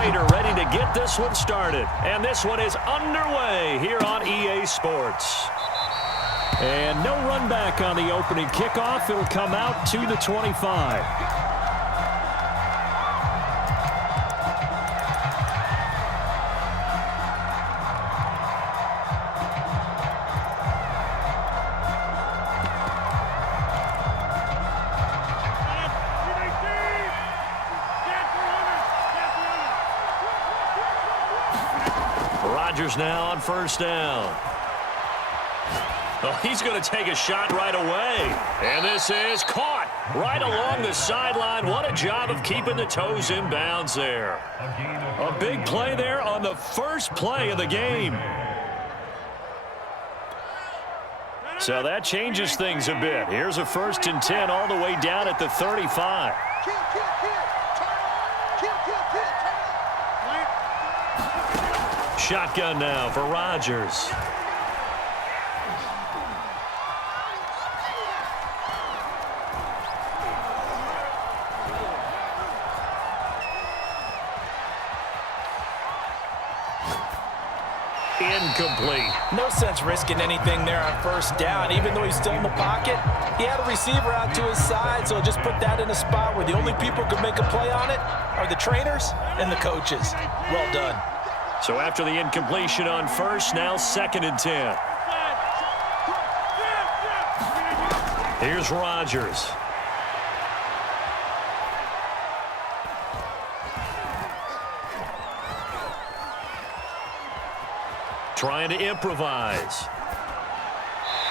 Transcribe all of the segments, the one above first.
Raider ready to get this one started. And this one is underway here on EA Sports. And no run back on the opening kickoff. It'll come out to the 25. Rodgers now on first down. Oh, he's going to take a shot right away. And this is caught right along the sideline. What a job of keeping the toes in bounds there. A big play there on the first play of the game. So that changes things a bit. Here's a 1st and 10 all the way down at the 35. Shotgun now for Rodgers. Incomplete. No sense risking anything there on first down, even though he's still in the pocket. He had a receiver out to his side, so just put that in a spot where the only people who can make a play on it are the trainers and the coaches. Well done. So after the incompletion on first, now 2nd and 10. Here's Rodgers. Trying to improvise.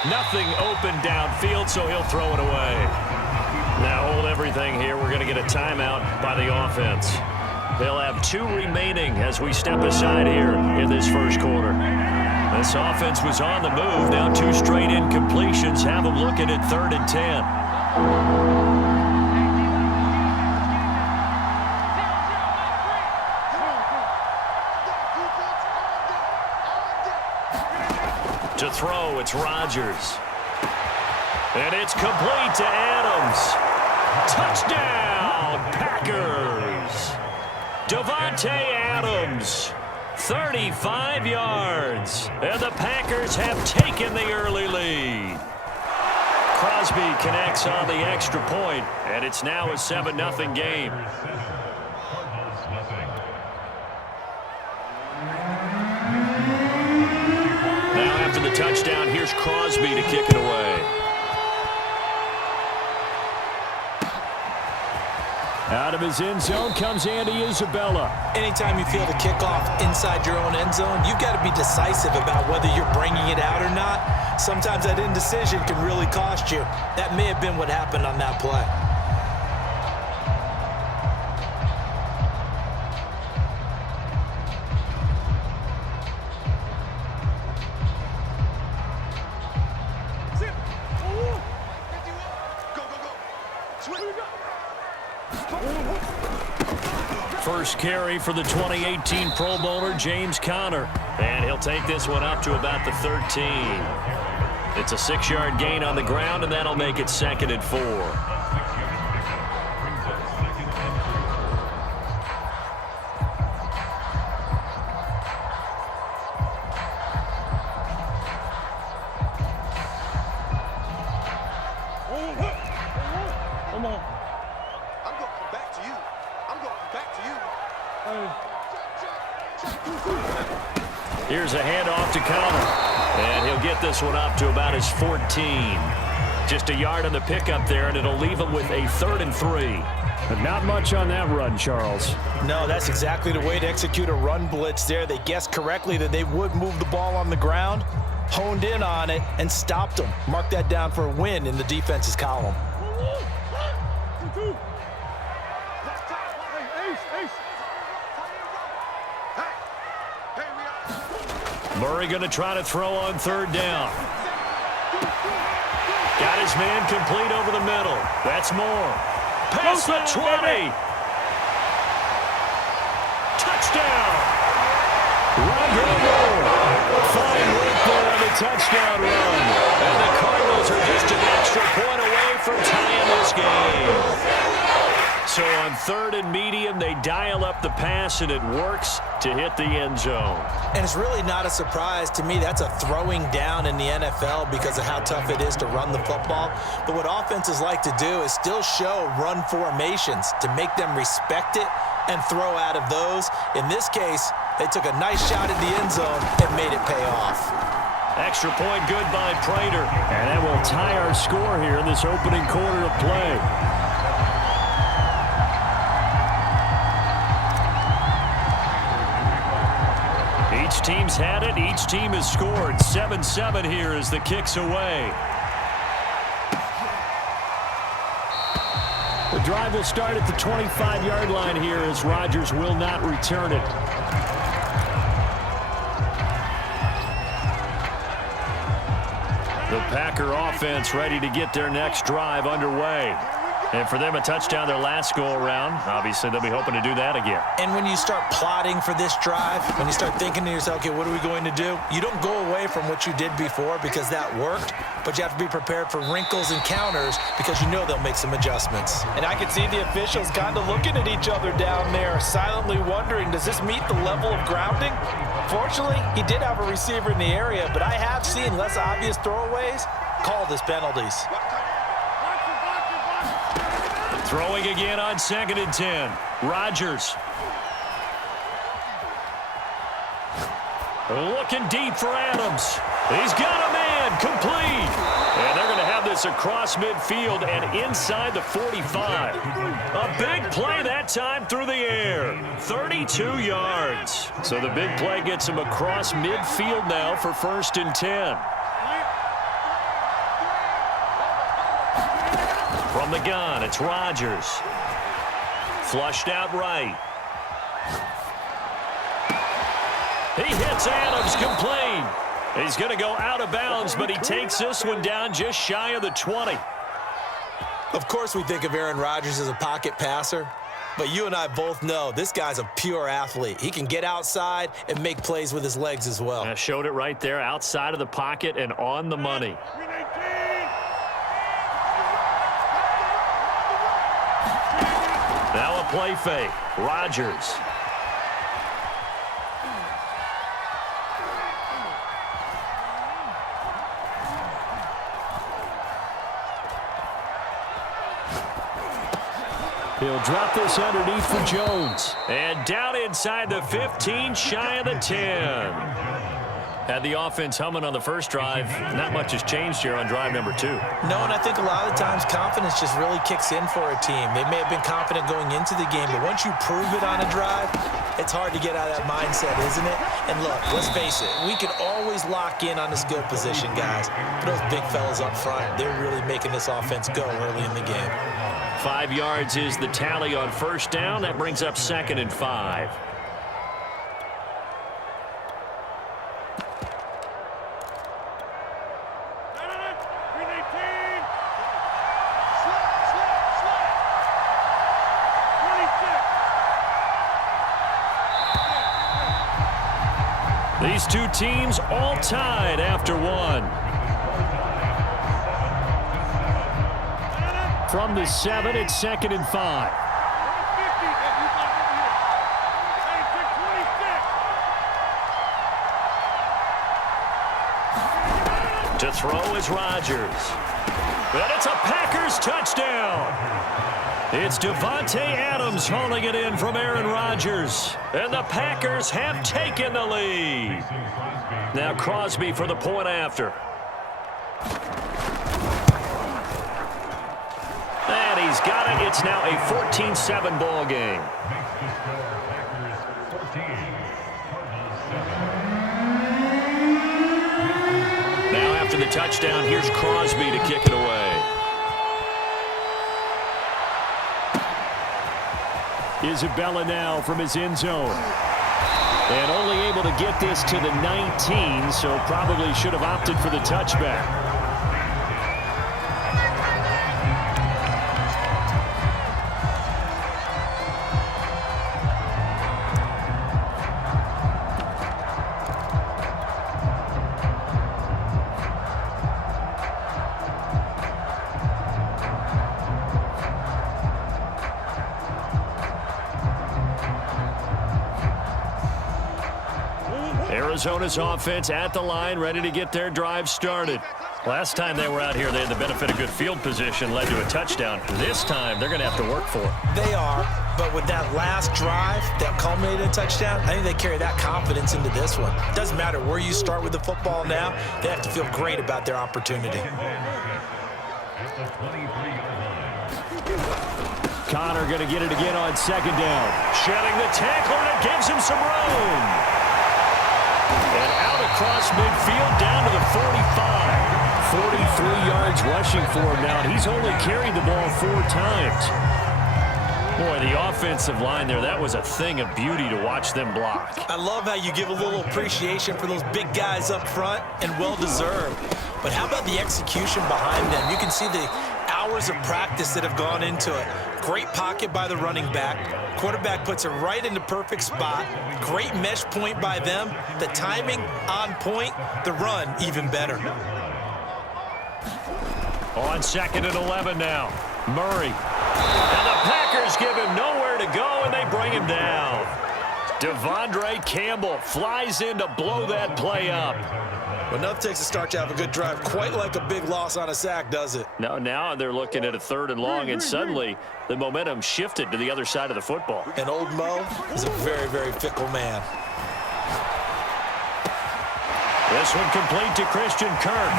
Nothing open downfield, so he'll throw it away. Now hold everything here. We're going to get a timeout by the offense. They'll have 2 remaining as we step aside here in this first quarter. This offense was on the move. Now 2 straight incompletions. Have them looking at 3rd and 10. To throw, it's Rodgers. And it's complete to Adams. Touchdown, Packers. Davante Adams, 35 yards. And the Packers have taken the early lead. Crosby connects on the extra point, and it's now a 7-0 game. Now after the touchdown, here's Crosby to kick it away. Out of his end zone comes Andy Isabella. Anytime you feel the kickoff inside your own end zone, you've got to be decisive about whether you're bringing it out or not. Sometimes that indecision can really cost you. That may have been what happened on that play. First carry for the 2018 Pro Bowler, James Conner. And he'll take this one up to about the 13. It's a 6-yard gain on the ground, and that'll make it 2nd and 4. Come on. I'm going back to you. I'm going back to you. Here's a handoff to Conner. And he'll get this one up to about his 14. Just a yard on the pickup there, and it'll leave him with a 3rd and 3. But not much on that run, Charles. No, that's exactly the way to execute a run blitz there. They guessed correctly that they would move the ball on the ground, honed in on it, and stopped them. Mark that down for a win in the defense's column. Murray going to try to throw on 3rd down. Got his man complete over the middle. That's Moore. Past the 20. Touchdown. Rondale Moore. Fine work there on the touchdown run. And the Cardinals are just an extra point away from tying this game. So on 3rd and medium, they dial up the pass, and it works to hit the end zone. And it's really not a surprise to me. That's a throwing down in the NFL because of how tough it is to run the football. But what offenses like to do is still show run formations to make them respect it and throw out of those. In this case, they took a nice shot at the end zone and made it pay off. Extra point good by Prater. And that will tie our score here in this opening quarter of play. Each team's had it. Each team has scored. 7-7 here as the kick's away. The drive will start at the 25-yard line here as Rodgers will not return it. The Packer offense ready to get their next drive underway. And for them, a touchdown their last go-around. Obviously, they'll be hoping to do that again. And when you start plotting for this drive, when you start thinking to yourself, okay, what are we going to do? You don't go away from what you did before because that worked, but you have to be prepared for wrinkles and counters because you know they'll make some adjustments. And I can see the officials kind of looking at each other down there, silently wondering, does this meet the level of grounding? Fortunately, he did have a receiver in the area, but I have seen less obvious throwaways called as penalties. Throwing again on 2nd and 10. Rodgers. Looking deep for Adams. He's got a man. Complete. And they're going to have this across midfield and inside the 45. A big play that time through the air. 32 yards. So the big play gets him across midfield now for 1st and 10. From the gun, it's Rodgers. Flushed out right. He hits Adams, complete. He's going to go out of bounds, but he takes this one down just shy of the 20. Of course we think of Aaron Rodgers as a pocket passer, but you and I both know this guy's a pure athlete. He can get outside and make plays with his legs as well. I showed it right there, outside of the pocket and on the money. Now a play fake. Rodgers. He'll drop this underneath for Jones. And down inside the 15, shy of the 10. Had the offense humming on the first drive. Not much has changed here on drive number 2. No, and I think a lot of the times confidence just really kicks in for a team. They may have been confident going into the game, but once you prove it on a drive, it's hard to get out of that mindset, isn't it? And look, let's face it, we can always lock in on the skill position, guys. But those big fellas up front, they're really making this offense go early in the game. 5 yards is the tally on 1st down. That brings up 2nd and 5. These two teams all tied after one. From the 7, it's 2nd and 5. To throw is Rodgers. But it's a Packers touchdown. It's Davante Adams hauling it in from Aaron Rodgers. And the Packers have taken the lead. Now Crosby for the point after. And he's got it. It's now a 14-7 ball game. Now after the touchdown, here's Crosby to kick it away. Isabella now from his end zone. And only able to get this to the 19, so probably should have opted for the touchback. Arizona's offense at the line, ready to get their drive started. Last time they were out here, they had the benefit of good field position, led to a touchdown. This time, they're going to have to work for it. They are, but with that last drive that culminated in a touchdown, I think they carry that confidence into this one. Doesn't matter where you start with the football now, they have to feel great about their opportunity. Connor going to get it again on second down. Shedding the tackle, and it gives him some room. And out across midfield, down to the 45. 43 yards rushing for him now, and he's only carried the ball 4 times. Boy, the offensive line there, that was a thing of beauty to watch them block. I love how you give a little appreciation for those big guys up front, and well-deserved. But how about the execution behind them? You can see the hours of practice that have gone into it. Great pocket by the running back. Quarterback puts it right in the perfect spot. Great mesh point by them. The timing on point. The run even better. On 2nd and 11 now. Murray. And the Packers give him nowhere to go, and they bring him down. Devondre Campbell flies in to blow that play up. Well, nothing takes a start to have a good drive quite like a big loss on a sack, does it? Now they're looking at a 3rd and long, and suddenly the momentum shifted to the other side of the football. And old Mo is a very, very fickle man. This one complete to Christian Kirk.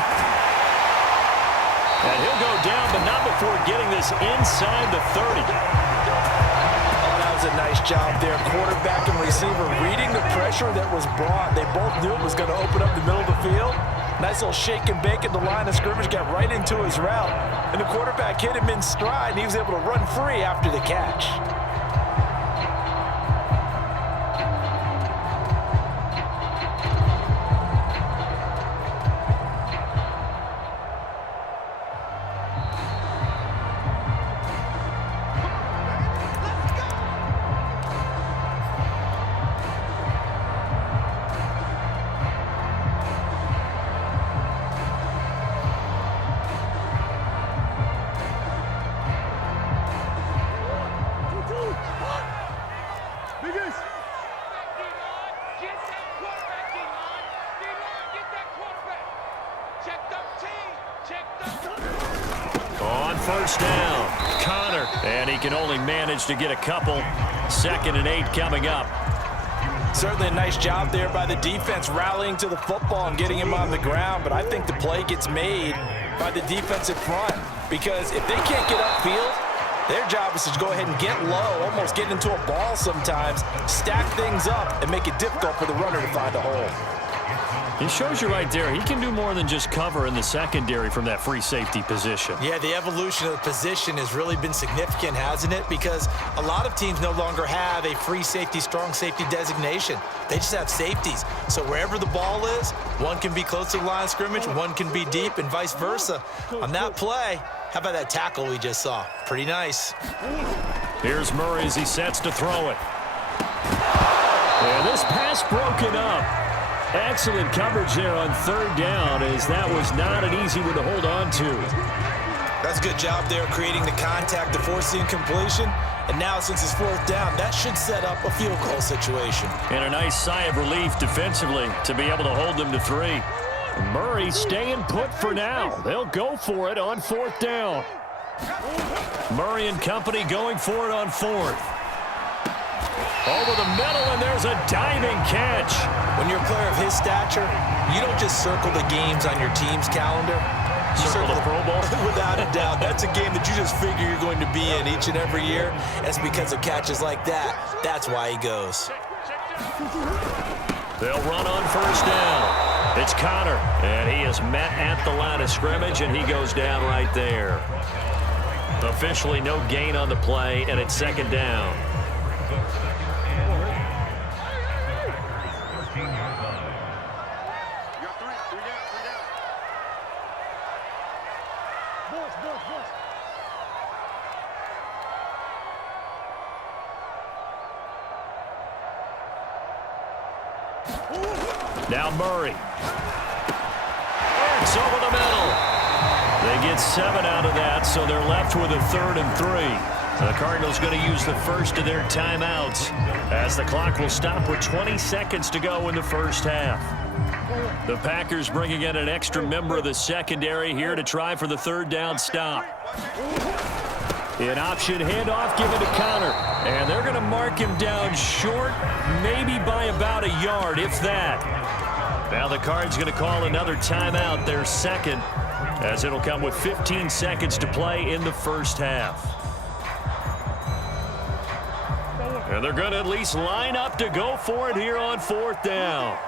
And he'll go down, but not before getting this inside the 30. That was a nice job there. Quarterback and receiver reading the pressure that was brought. They both knew it was going to open up the middle of the field. Nice little shake and bake at the line of scrimmage, got right into his route. And the quarterback hit him in stride, and he was able to run free after the catch. On 1st down, Connor, and he can only manage to get a couple. 2nd and 8 coming up. Certainly a nice job there by the defense rallying to the football and getting him on the ground, but I think the play gets made by the defensive front because if they can't get upfield, their job is to go ahead and get low, almost get into a ball sometimes, stack things up, and make it difficult for the runner to find a hole. It shows you right there, he can do more than just cover in the secondary from that free safety position. Yeah, the evolution of the position has really been significant, hasn't it? Because a lot of teams no longer have a free safety, strong safety designation. They just have safeties. So wherever the ball is, one can be close to the line of scrimmage, one can be deep, and vice versa. On that play, how about that tackle we just saw? Pretty nice. Here's Murray as he sets to throw it. And this pass broken up. Excellent coverage there on 3rd down, as that was not an easy one to hold on to. That's a good job there creating the contact to force the incompletion. And now since it's 4th down, that should set up a field goal situation. And a nice sigh of relief defensively to be able to hold them to 3. Murray staying put for now. They'll go for it on 4th down. Murray and company going for it on 4th. Over the middle, and there's a diving catch. When you're a player of his stature, you don't just circle the games on your team's calendar. You Circle the Pro Bowl? Without a doubt. That's a game that you just figure you're going to be in each and every year. It's because of catches like that. That's why he goes. They'll run on 1st down. It's Connor, and he is met at the line of scrimmage, and he goes down right there. Officially no gain on the play, and it's 2nd down. Now Murray. It's over the middle. They get 7 out of that, so they're left with a 3rd and 3. The Cardinals going to use the first of their timeouts as the clock will stop with 20 seconds to go in the first half. The Packers bringing in an extra member of the secondary here to try for the third down stop. An option handoff given to Connor. And they're going to mark him down short, maybe by about a yard, if that. Now the Cards going to call another timeout, their second, as it'll come with 15 seconds to play in the first half. And they're going to at least line up to go for it here on fourth down.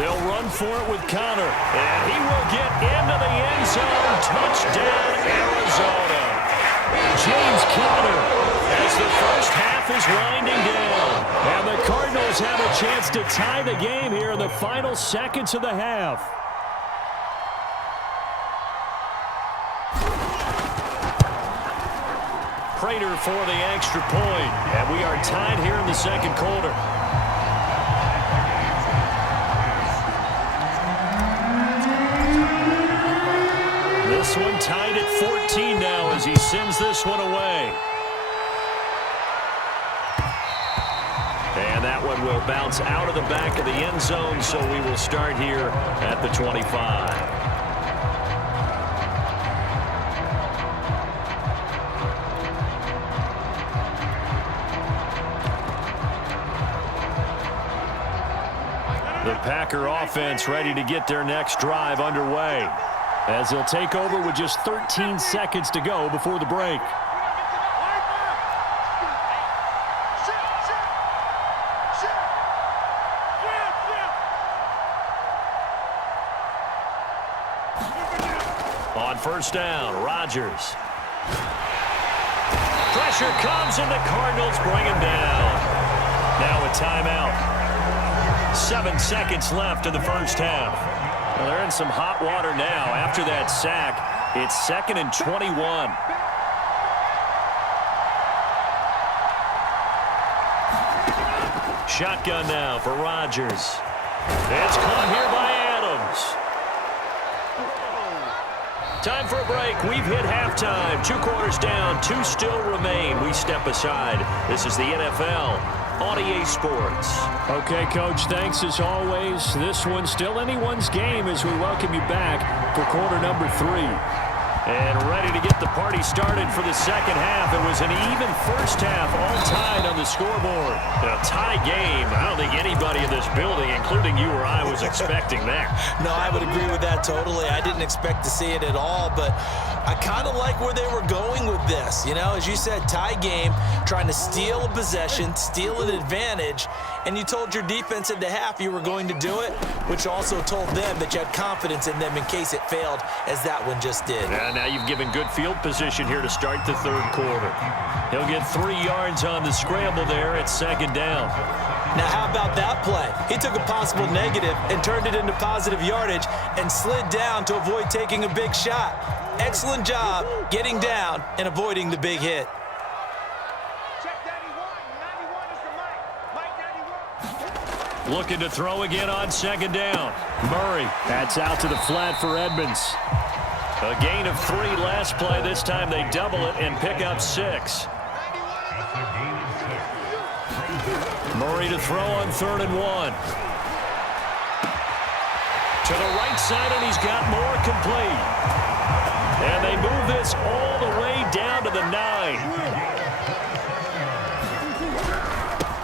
They'll run for it with Connor, and he will get into the end zone. Touchdown, Arizona. James Conner, as the first half is winding down. And the Cardinals have a chance to tie the game here in the final seconds of the half. Prater for the extra point, and we are tied here in the second quarter. This one tied at 14 now as he sends this one away. And that one will bounce out of the back of the end zone, so we will start here at the 25. The Packer offense ready to get their next drive underway, as they'll take over with just 13 seconds to go before the break. On first down, Rodgers. Pressure comes and the Cardinals bring him down. Now a timeout. 7 seconds left in the first half. Well, they're in some hot water now. After that sack, it's 2nd and 21. Shotgun now for Rodgers. It's caught here by Adams. Time for a break. We've hit halftime. 2 quarters down. 2 still remain. We step aside. This is the NFL on EA Sports. Okay, Coach, thanks as always. This one's still anyone's game as we welcome you back for quarter number 3. And ready to get the party started for the second half. It was an even first half, all tied on the scoreboard. A tie game. I don't think anybody in this building, including you or I, was expecting that. No, I would agree with that totally. I didn't expect to see it at all, but I kind of like where they were going with this. You know, as you said, tie game, trying to steal a possession, steal an advantage, and you told your defense at the half you were going to do it, which also told them that you had confidence in them in case it failed, as that one just did. And now you've given good field position here to start the third quarter. He'll get 3 yards on the scramble there at 2nd down. Now, how about that play? He took a possible negative and turned it into positive yardage and slid down to avoid taking a big shot. Excellent job getting down and avoiding the big hit. Looking to throw again on 2nd down. Murray, that's out to the flat for Edmonds. A gain of 3 last play. This time they double it and pick up 6. Murray to throw on 3rd and 1. To the right side, and he's got more complete. And they move this all the way down to the 9.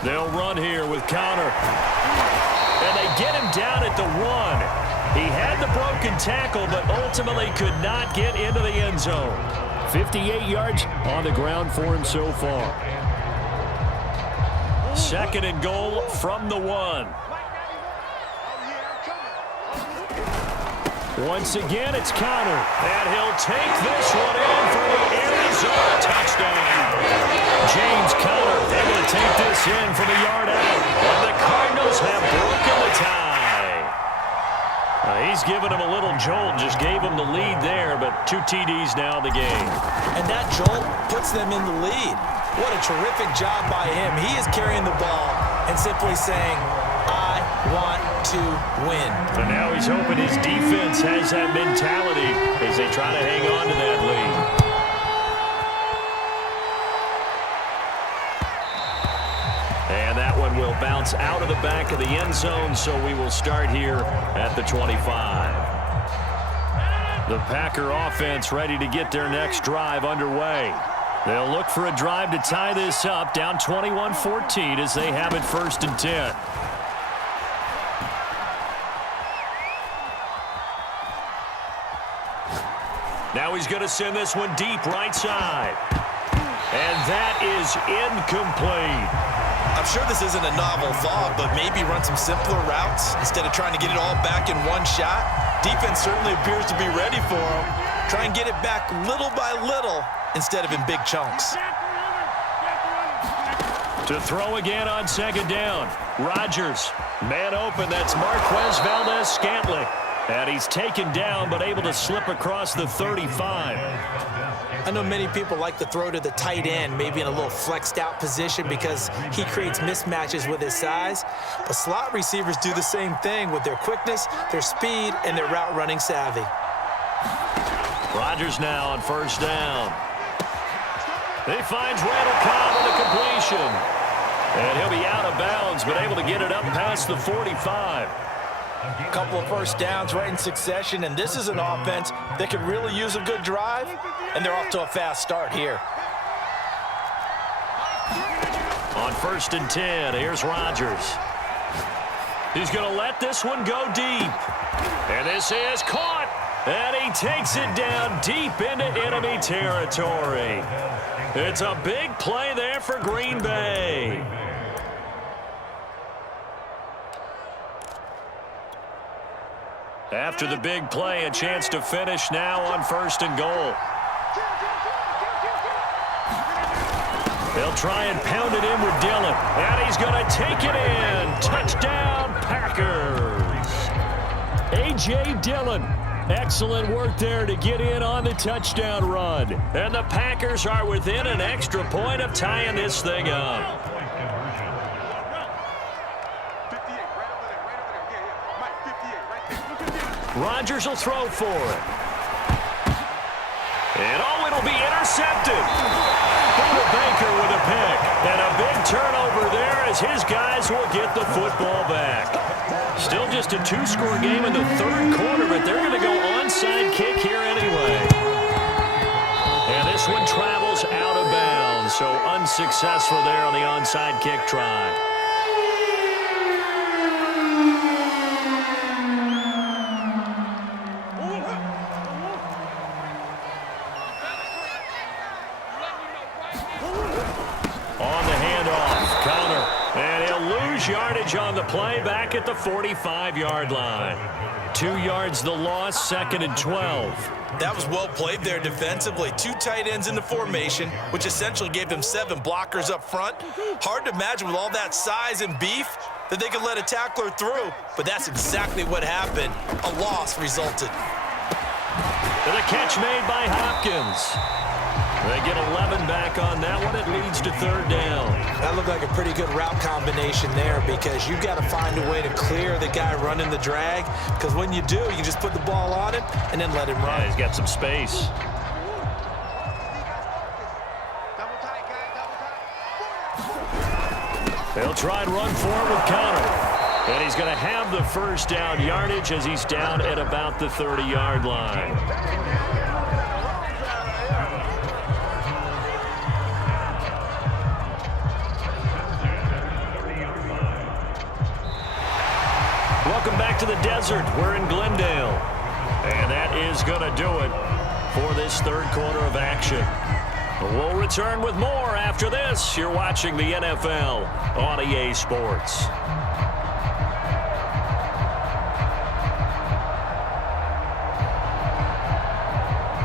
They'll run here with Connor. And they get him down at the 1. He had the broken tackle, but ultimately could not get into the end zone. 58 yards on the ground for him so far. 2nd and goal from the 1. Once again, it's Connor. And he'll take this one in for the Arizona touchdown. James Conner able to take this in from a yard out. And the Cardinals have broken the tie. He's given him a little jolt, just gave him the lead there, but 2 TDs now in the game. And that jolt puts them in the lead. What a terrific job by him. He is carrying the ball and simply saying, I want to win. And now he's hoping his defense has that mentality as they try to hang on to that lead. bounce out of the back of the end zone, so we will start here at the 25. The Packer offense ready to get their next drive underway. They'll look for a drive to tie this up, down 21-14 as they have it 1st and 10. Now he's going to send this one deep right side. And that is incomplete. I'm sure this isn't a novel thought, but maybe run some simpler routes instead of trying to get it all back in one shot. Defense certainly appears to be ready for him. Try and get it back little by little instead of in big chunks. To throw again on 2nd down. Rodgers, man open, that's Marquez Valdes-Scantling. And he's taken down, but able to slip across the 35. I know many people like to throw to the tight end, maybe in a little flexed out position because he creates mismatches with his size. But slot receivers do the same thing with their quickness, their speed, and their route running savvy. Rodgers now on 1st down. He finds Randall Cobb with a completion. And he'll be out of bounds, but able to get it up past the 45. A couple of 1st downs right in succession, and this is an offense that could really use a good drive, and they're off to a fast start here. On 1st and 10, here's Rodgers. He's going to let this one go deep. And this is caught, and he takes it down deep into enemy territory. It's a big play there for Green Bay. After the big play, a chance to finish now on 1st and goal. They'll try and pound it in with Dillon. And he's going to take it in. Touchdown, Packers. A.J. Dillon. Excellent work there to get in on the touchdown run. And the Packers are within an extra point of tying this thing up. Rodgers will throw for it. And it'll be intercepted. Buda Baker with a pick. And a big turnover there as his guys will get the football back. Still just a 2-score game in the 3rd quarter, but they're going to go onside kick here anyway. And this one travels out of bounds, so unsuccessful there on the onside kick try. Yardage on the play back at the 45-yard line. 2 yards the loss, 2nd and 12. That was well played there defensively. 2 tight ends in the formation, which essentially gave them 7 blockers up front. Hard to imagine with all that size and beef that they could let a tackler through, but that's exactly what happened. A loss resulted. And the catch made by Hopkins. They get 11 back on that one. It leads to 3rd down. That looked like a pretty good route combination there because you've got to find a way to clear the guy running the drag, because when you do, you just put the ball on him and then let him run. Yeah, he's got some space. They'll try and run forward with Conner. And he's going to have the 1st down yardage as he's down at about the 30-yard line. Welcome back to the desert. We're in Glendale. And that is going to do it for this 3rd quarter of action. We'll return with more after this. You're watching the NFL on EA Sports.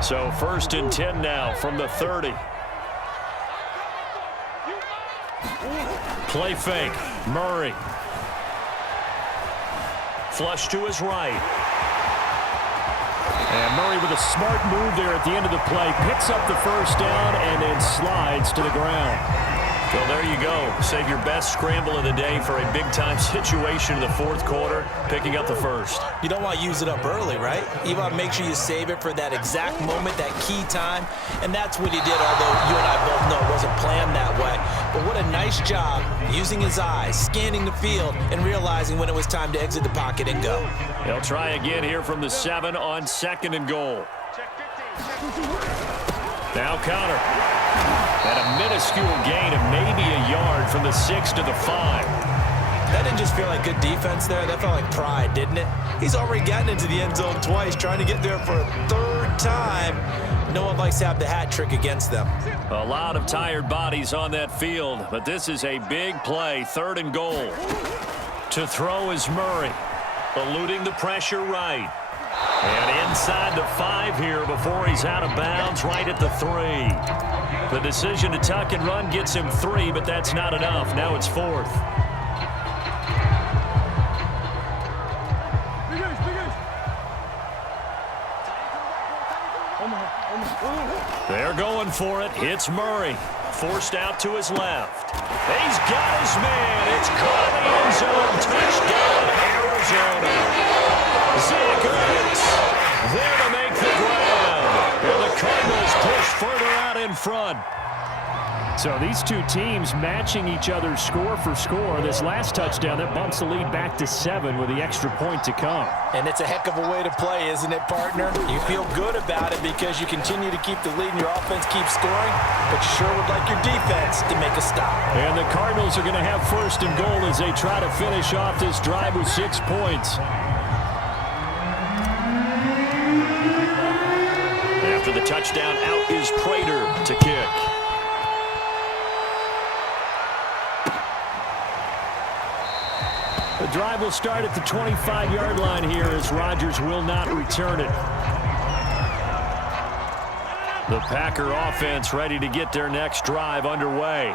So 1st and 10 now from the 30. Play fake. Murray. Flush to his right. And Murray with a smart move there at the end of the play. Picks up the 1st down and then slides to the ground. Well, there you go. Save your best scramble of the day for a big-time situation in the fourth quarter, picking up the first. You don't want to use it up early, right? You want to make sure you save it for that exact moment, that key time, and that's what he did, although you and I both know it wasn't planned that way. But what a nice job using his eyes, scanning the field, and realizing when it was time to exit the pocket and go. They'll try again here from the 7 on 2nd and goal. Now counter. And a minuscule gain of maybe a yard from the 6 to the 5. That didn't just feel like good defense there. That felt like pride, didn't it? He's already gotten into the end zone twice, trying to get there for a third time. No one likes to have the hat trick against them. A lot of tired bodies on that field, but this is a big play, 3rd and goal. To throw is Murray, eluding the pressure right. And inside the 5 here before he's out of bounds, right at the 3. The decision to tuck and run gets him 3, but that's not enough. Now it's 4th. They're going for it. It's Murray. Forced out to his left. He's got his man. It's caught in the end zone. Touchdown, Arizona. Zach Ertz there to make the grab. And the Cardinals push further out in front. So these two teams matching each other score for score. This last touchdown, that bumps the lead back to 7 with the extra point to come. And it's a heck of a way to play, isn't it, partner? You feel good about it because you continue to keep the lead and your offense keeps scoring, but you sure would like your defense to make a stop. And the Cardinals are going to have 1st and goal as they try to finish off this drive with 6 points. After the touchdown, out is Prater to kick. The drive will start at the 25-yard line here as Rodgers will not return it. The Packer offense ready to get their next drive underway.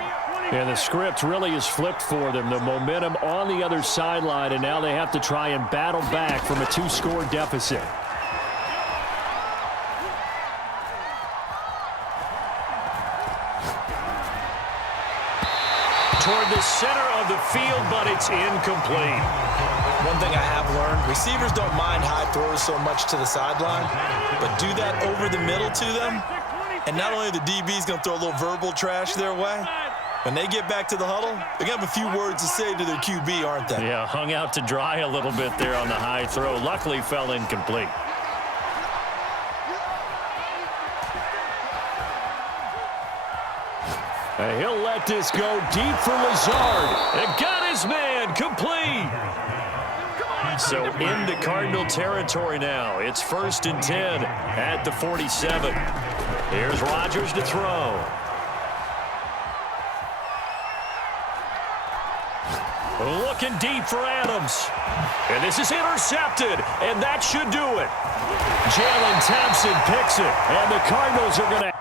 And the script really is flipped for them. The momentum on the other sideline, and now they have to try and battle back from a 2-score deficit. Toward the center of the field, but it's incomplete. One thing I have learned, receivers don't mind high throws so much to the sideline, but do that over the middle to them, and not only are the DBs going to throw a little verbal trash their way, when they get back to the huddle, they're going to have a few words to say to their QB, aren't they? Yeah, hung out to dry a little bit there on the high throw. Luckily fell incomplete. And he'll let this go deep for Lazard. And got his man complete. So into Cardinal territory now. It's 1st and 10 at the 47. Here's Rodgers to throw. Looking deep for Adams. And this is intercepted. And that should do it. Jalen Thompson picks it. And the Cardinals are going to